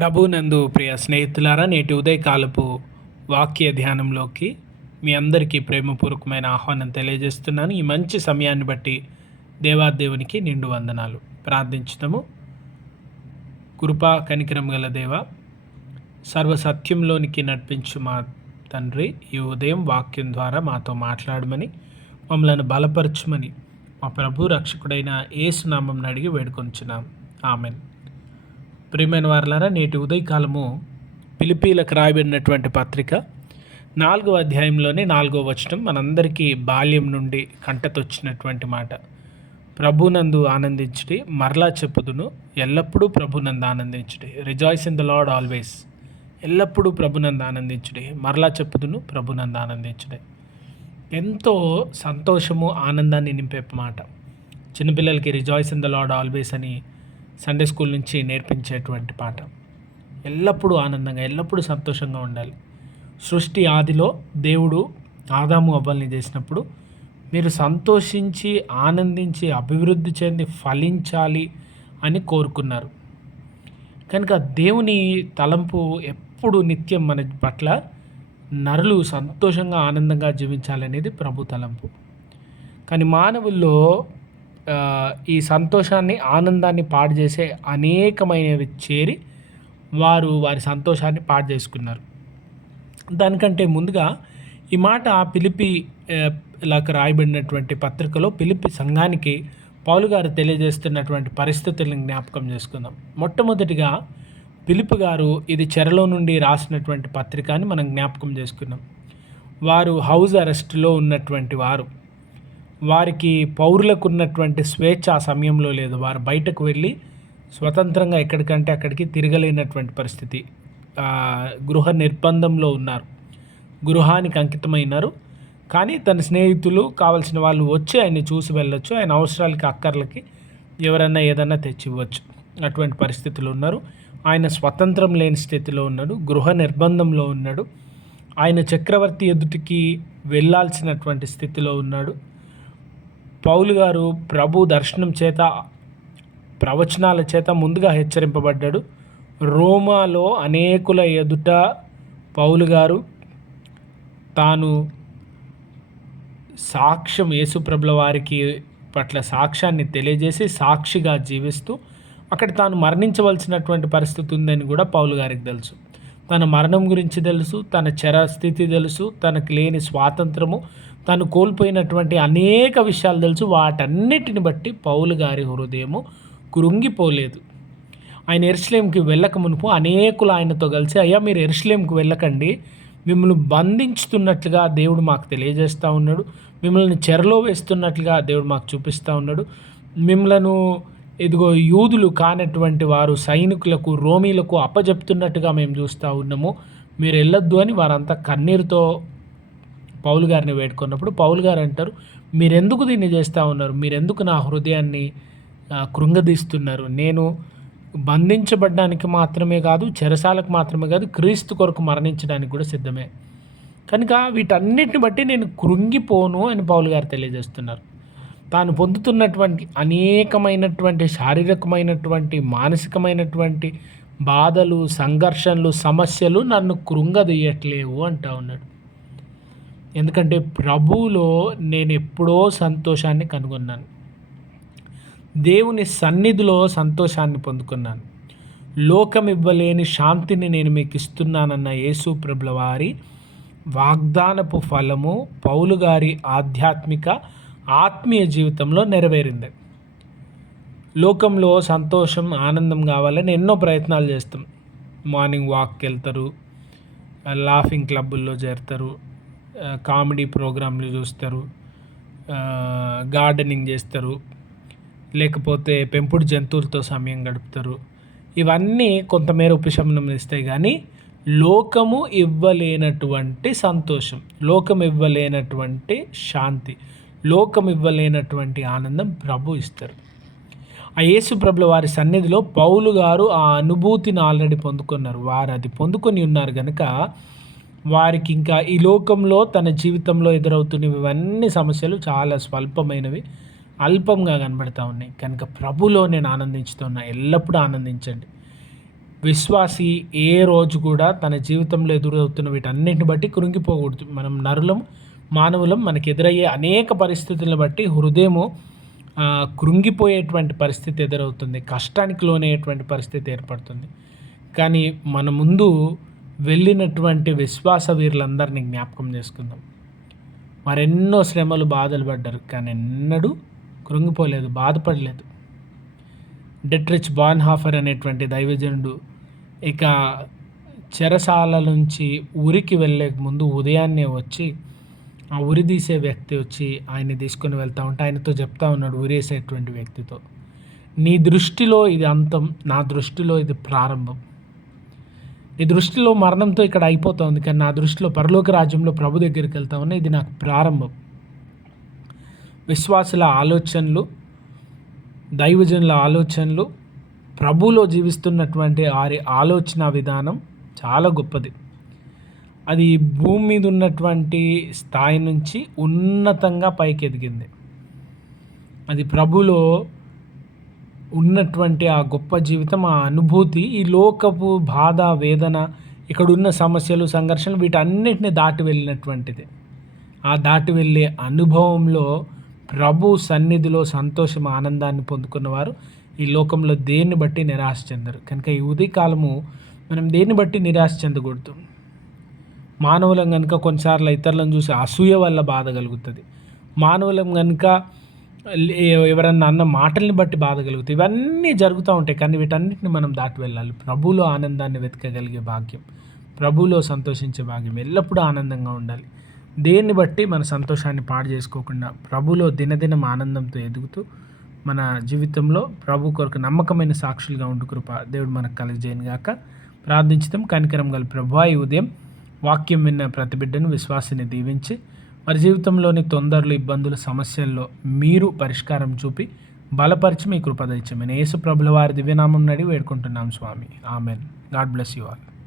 ప్రభునందు ప్రియ స్నేహితులారా నేటి ఉదయకాలపు వాక్య ధ్యానంలోకి మీ అందరికీ ప్రేమపూర్వకమైన ఆహ్వానం తెలియజేస్తున్నాను. ఈ మంచి సమయాన్ని బట్టి దేవాదేవునికి నిండు వందనాలు. ప్రార్థించుతాము కృపా కనికరం గల దేవ సర్వసత్యంలోనికి నడిపించు మా తండ్రి ఈ ఉదయం వాక్యం ద్వారా మాతో మాట్లాడమని మమ్మల్ని బలపరచుమని మా ప్రభు రక్షకుడైన ఏసునామం అడిగి వేడుకొంచున్నాం. ఆమెన్. ప్రియమైన వారులారా నేటి ఉదయకాలము పిలిపీలకు రాయబడినటువంటి పత్రిక. నాలుగో అధ్యాయంలోనే నాలుగో వచనం మనందరికీ బాల్యం నుండి కంటతొచ్చినటువంటి మాట. ప్రభునందు ఆనందించుడి మరలా చెప్పుదును ఎల్లప్పుడూ ప్రభునందు ఆనందించుడి. Rejoice in the Lord always ఎల్లప్పుడూ ప్రభునందు ఆనందించుడి మరలా చెప్పుదును ప్రభునందు ఆనందించుడే. ఎంతో సంతోషము ఆనందాన్ని నింపే మాట. చిన్నపిల్లలకి rejoice in the Lord always అని సండే స్కూల్ నుంచి నేర్పించేటువంటి పాఠం. ఎల్లప్పుడూ ఆనందంగా ఎల్లప్పుడూ సంతోషంగా ఉండాలి. సృష్టి ఆదిలో దేవుడు ఆదాము అవ్వల్ని చేసినప్పుడు మీరు సంతోషించి ఆనందించి అభివృద్ధి చెంది ఫలించాలి అని కోరుకున్నారు. కనుక దేవుని తలంపు ఎప్పుడు నిత్యం మన పట్ల నరులు సంతోషంగా ఆనందంగా జీవించాలనేది ప్రభు తలంపు. కానీ మానవుల్లో ఈ సంతోషాన్ని ఆనందాన్ని పాడు చేసే అనేకమైనవి చేరి వారు వారి సంతోషాన్ని పాడు చేసుకున్నారు. దానికంటే ముందుగా ఈ మాట పిలిపి లాగా రాయబడినటువంటి పత్రికలో పిలిపి సంఘానికి పౌలు గారు తెలియజేస్తున్నటువంటి పరిస్థితులను జ్ఞాపకం చేసుకుందాం. మొట్టమొదటిగా పిలుపు గారు ఇది చెరలో నుండి రాసినటువంటి పత్రిక అని మనం జ్ఞాపకం చేసుకున్నాం వారు హౌస్ అరెస్ట్లో ఉన్నటువంటి వారు. వారికి పౌరులకు ఉన్నటువంటి స్వేచ్ఛ ఆ సమయంలో లేదు. వారు బయటకు వెళ్ళి స్వతంత్రంగా ఎక్కడికంటే అక్కడికి తిరగలేనటువంటి పరిస్థితి. గృహ నిర్బంధంలో ఉన్నారు. గృహానికి అంకితమైనారు. కానీ తన స్నేహితులు కావలసిన వాళ్ళు వచ్చి ఆయన్ని చూసి వెళ్ళొచ్చు. ఆయన అవసరాలకి అక్కర్లకి ఎవరన్నా ఏదన్నా తెచ్చి ఇవ్వచ్చు అటువంటి పరిస్థితులు ఉన్నారు. ఆయన స్వతంత్రం లేని స్థితిలో ఉన్నాడు. గృహ నిర్బంధంలో ఉన్నాడు. ఆయన చక్రవర్తి ఎదుటికి వెళ్ళాల్సినటువంటి స్థితిలో ఉన్నాడు. పౌలు గారు ప్రభు దర్శనం చేత ప్రవచనాల చేత ముందుగా హెచ్చరింపబడ్డాడు. రోమాలో అనేకుల ఎదుట పౌలు గారు తాను సాక్ష్యం యేసుప్రభుల వారికి పట్ల సాక్ష్యాన్ని తెలియజేసి సాక్షిగా జీవిస్తూ అక్కడ తాను మరణించవలసినటువంటి పరిస్థితి ఉందని కూడా పౌలు గారికి తెలుసు. తన మరణం గురించి తెలుసు తన చర స్థితి తెలుసు తనకు లేని స్వాతంత్రము తను కోల్పోయినటువంటి అనేక విషయాలు తెలుసు. వాటన్నిటిని బట్టి పౌలు గారి హృదయము కృంగిపోలేదు. ఆయన ఎరుసలేంకి వెళ్ళక మునుపు అనేకులు ఆయనతో కలిసి అయ్యా మీరు ఎరుసలేంకి వెళ్ళకండి. మిమ్మల్ని బంధించుతున్నట్లుగా దేవుడు మాకు తెలియజేస్తూ ఉన్నాడు. మిమ్మల్ని చెరలో వేస్తున్నట్లుగా దేవుడు మాకు చూపిస్తూ ఉన్నాడు. మిమ్మలను ఇదిగో యూదులు కానటువంటి వారు సైనికులకు రోమీలకు అప్పజెప్తున్నట్టుగా మేము చూస్తూ ఉన్నాము. మీరు వెళ్ళొద్దు అని వారంతా కన్నీరుతో పౌలు గారిని వేడుకున్నప్పుడు పౌలు గారు అంటారు మీరెందుకు దీన్ని చేస్తూ ఉన్నారు? మీరెందుకు నా హృదయాన్ని కృంగదీస్తున్నారు? నేను బంధించబడడానికి మాత్రమే కాదు చెరసాలకు మాత్రమే కాదు క్రీస్తు కొరకు మరణించడానికి కూడా సిద్ధమే. కనుక వీటన్నిటిని బట్టి నేను కృంగిపోను అని పౌలు గారు తెలియజేస్తున్నారు. తాను పొందుతున్నటువంటి అనేకమైనటువంటి శారీరకమైనటువంటి మానసికమైనటువంటి బాధలు సంఘర్షణలు సమస్యలు నన్ను కృంగదీయట్లేవు అంటా ఉన్నాడు. ఎందుకంటే ప్రభువులో నేను ఎప్పుడో సంతోషాన్ని కనుగొన్నాను. దేవుని సన్నిధిలో సంతోషాన్ని పొందుకున్నాను. లోకం ఇవ్వలేని శాంతిని నేను మీకు ఇస్తున్నానన్న యేసు ప్రభుల వారి వాగ్దానపు ఫలము పౌలు గారి ఆధ్యాత్మిక ఆత్మీయ జీవితంలో నెరవేరింది. లోకంలో సంతోషం ఆనందం కావాలని ఎన్నో ప్రయత్నాలు చేస్తాం. మార్నింగ్ వాక్కి వెళ్తారు లాఫింగ్ క్లబ్బుల్లో చేరుతారు కామెడీ ప్రోగ్రాంలు చూస్తారు గార్డెనింగ్ చేస్తారు లేకపోతే పెంపుడు జంతువులతో సమయం గడుపుతారు. ఇవన్నీ కొంతమేర ఉపశమనం ఇస్తాయి కానీ లోకము ఇవ్వలేనటువంటి సంతోషం లోకం ఇవ్వలేనటువంటి శాంతి లోకం ఇవ్వలేనటువంటి ఆనందం ప్రభు ఇస్తారు. ఆ యేసు ప్రభుల వారి సన్నిధిలో పౌలు గారు ఆ అనుభూతిని ఆల్రెడీ పొందుకున్నారు. వారు అది పొందుకొని ఉన్నారు కనుక వారికి ఇంకా ఈ లోకంలో తన జీవితంలో ఎదురవుతున్నవి ఇవన్నీ సమస్యలు చాలా స్వల్పమైనవి అల్పంగా కనబడతా ఉన్నాయి. కనుక ప్రభులో నేను ఆనందించుతున్నా ఎల్లప్పుడూ ఆనందించండి. విశ్వాసి ఏ రోజు కూడా తన జీవితంలో ఎదురవుతున్న వీటన్నిటిని బట్టి కృంగిపోకూడదు. మనం నరులం మానవులం మనకు ఎదురయ్యే అనేక పరిస్థితులను బట్టి హృదయము కృంగిపోయేటువంటి పరిస్థితి ఎదురవుతుంది. కష్టానికి లోనయ్యేటువంటి పరిస్థితి ఏర్పడుతుంది. కానీ మన ముందు వెళ్ళినటువంటి విశ్వాస వీరులందరినీ జ్ఞాపకం చేసుకుందాం. మరెన్నో శ్రమలు బాధలు పడ్డారు కానీ ఎన్నడూ కృంగిపోలేదు బాధపడలేదు. డెట్రిచ్ బాన్హాఫర్ అనేటువంటి దైవజనుడు ఇక చెరసాల నుంచి ఉరికి వెళ్ళే ముందు ఉదయాన్నే వచ్చి ఆ ఉరి తీసే వ్యక్తి వచ్చి ఆయన తీసుకొని వెళ్తా ఉంటే ఆయనతో చెప్తా ఉన్నాడు ఉరేసేటువంటి వ్యక్తితో. నీ దృష్టిలో ఇది అంతం నా దృష్టిలో ఇది ప్రారంభం. నీ దృష్టిలో మరణంతో ఇక్కడ అయిపోతుంది కానీ నా దృష్టిలో పరలోక రాజ్యంలో ప్రభు దగ్గరికి వెళ్తా ఉన్నా ఇది నాకు ప్రారంభం. విశ్వాసుల ఆలోచనలు దైవజనుల ఆలోచనలు ప్రభులో జీవిస్తున్నటువంటి వారి ఆలోచన విధానం చాలా గొప్పది. అది భూమి మీద ఉన్నటువంటి స్థాయి నుంచి ఉన్నతంగా పైకి ఎదిగింది అది ప్రభులో ఉన్నటువంటి ఆ గొప్ప జీవితం ఆ అనుభూతి ఈ లోకపు బాధ వేదన ఇక్కడున్న సమస్యలు సంఘర్షణలు వీటన్నిటిని దాటి వెళ్ళినటువంటిది. ఆ దాటి వెళ్ళే అనుభవంలో ప్రభు సన్నిధిలో సంతోషం ఆనందాన్ని పొందుకున్నవారు ఈ లోకంలో దేన్ని బట్టి నిరాశ చెందరు. కనుక ఈ ఉదయకాలము మనం దేన్ని బట్టి నిరాశ చెందకూడదు? మానవులం కనుక కొన్నిసార్లు ఇతరులను చూసి అసూయ వల్ల బాధ కలుగుతుంది. మానవులం కనుక ఎవరన్నా అన్న మాటల్ని బట్టి బాధ కలుగుతాయి ఇవన్నీ జరుగుతూ ఉంటాయి కానీ వీటన్నిటిని మనం దాటి వెళ్ళాలి. ప్రభులో ఆనందాన్ని వెతకగలిగే భాగ్యం ప్రభులో సంతోషించే భాగ్యం ఎల్లప్పుడూ ఆనందంగా ఉండాలి. దేన్ని బట్టి? మన సంతోషాన్ని పాడు చేసుకోకుండా ప్రభులో దినదినం ఆనందంతో ఎదుగుతూ మన జీవితంలో ప్రభు కొరకు నమ్మకమైన సాక్షులుగా ఉండు కృప. దేవుడు మనకు కలిగజేయను గాక. ప్రార్థించడం కనికరం గల ప్రభు ఈ ఉదయం వాక్యం విన్న ప్రతి బిడ్డను విశ్వాసాన్ని దీవించి వారి జీవితంలోని తొందరలు ఇబ్బందులు సమస్యల్లో మీరు పరిష్కారం చూపి బలపరిచి మీ కృప యేసు ప్రభుల వారి దివ్యనామం నడి వేడుకుంటున్నాం స్వామి. Amen. God bless you all.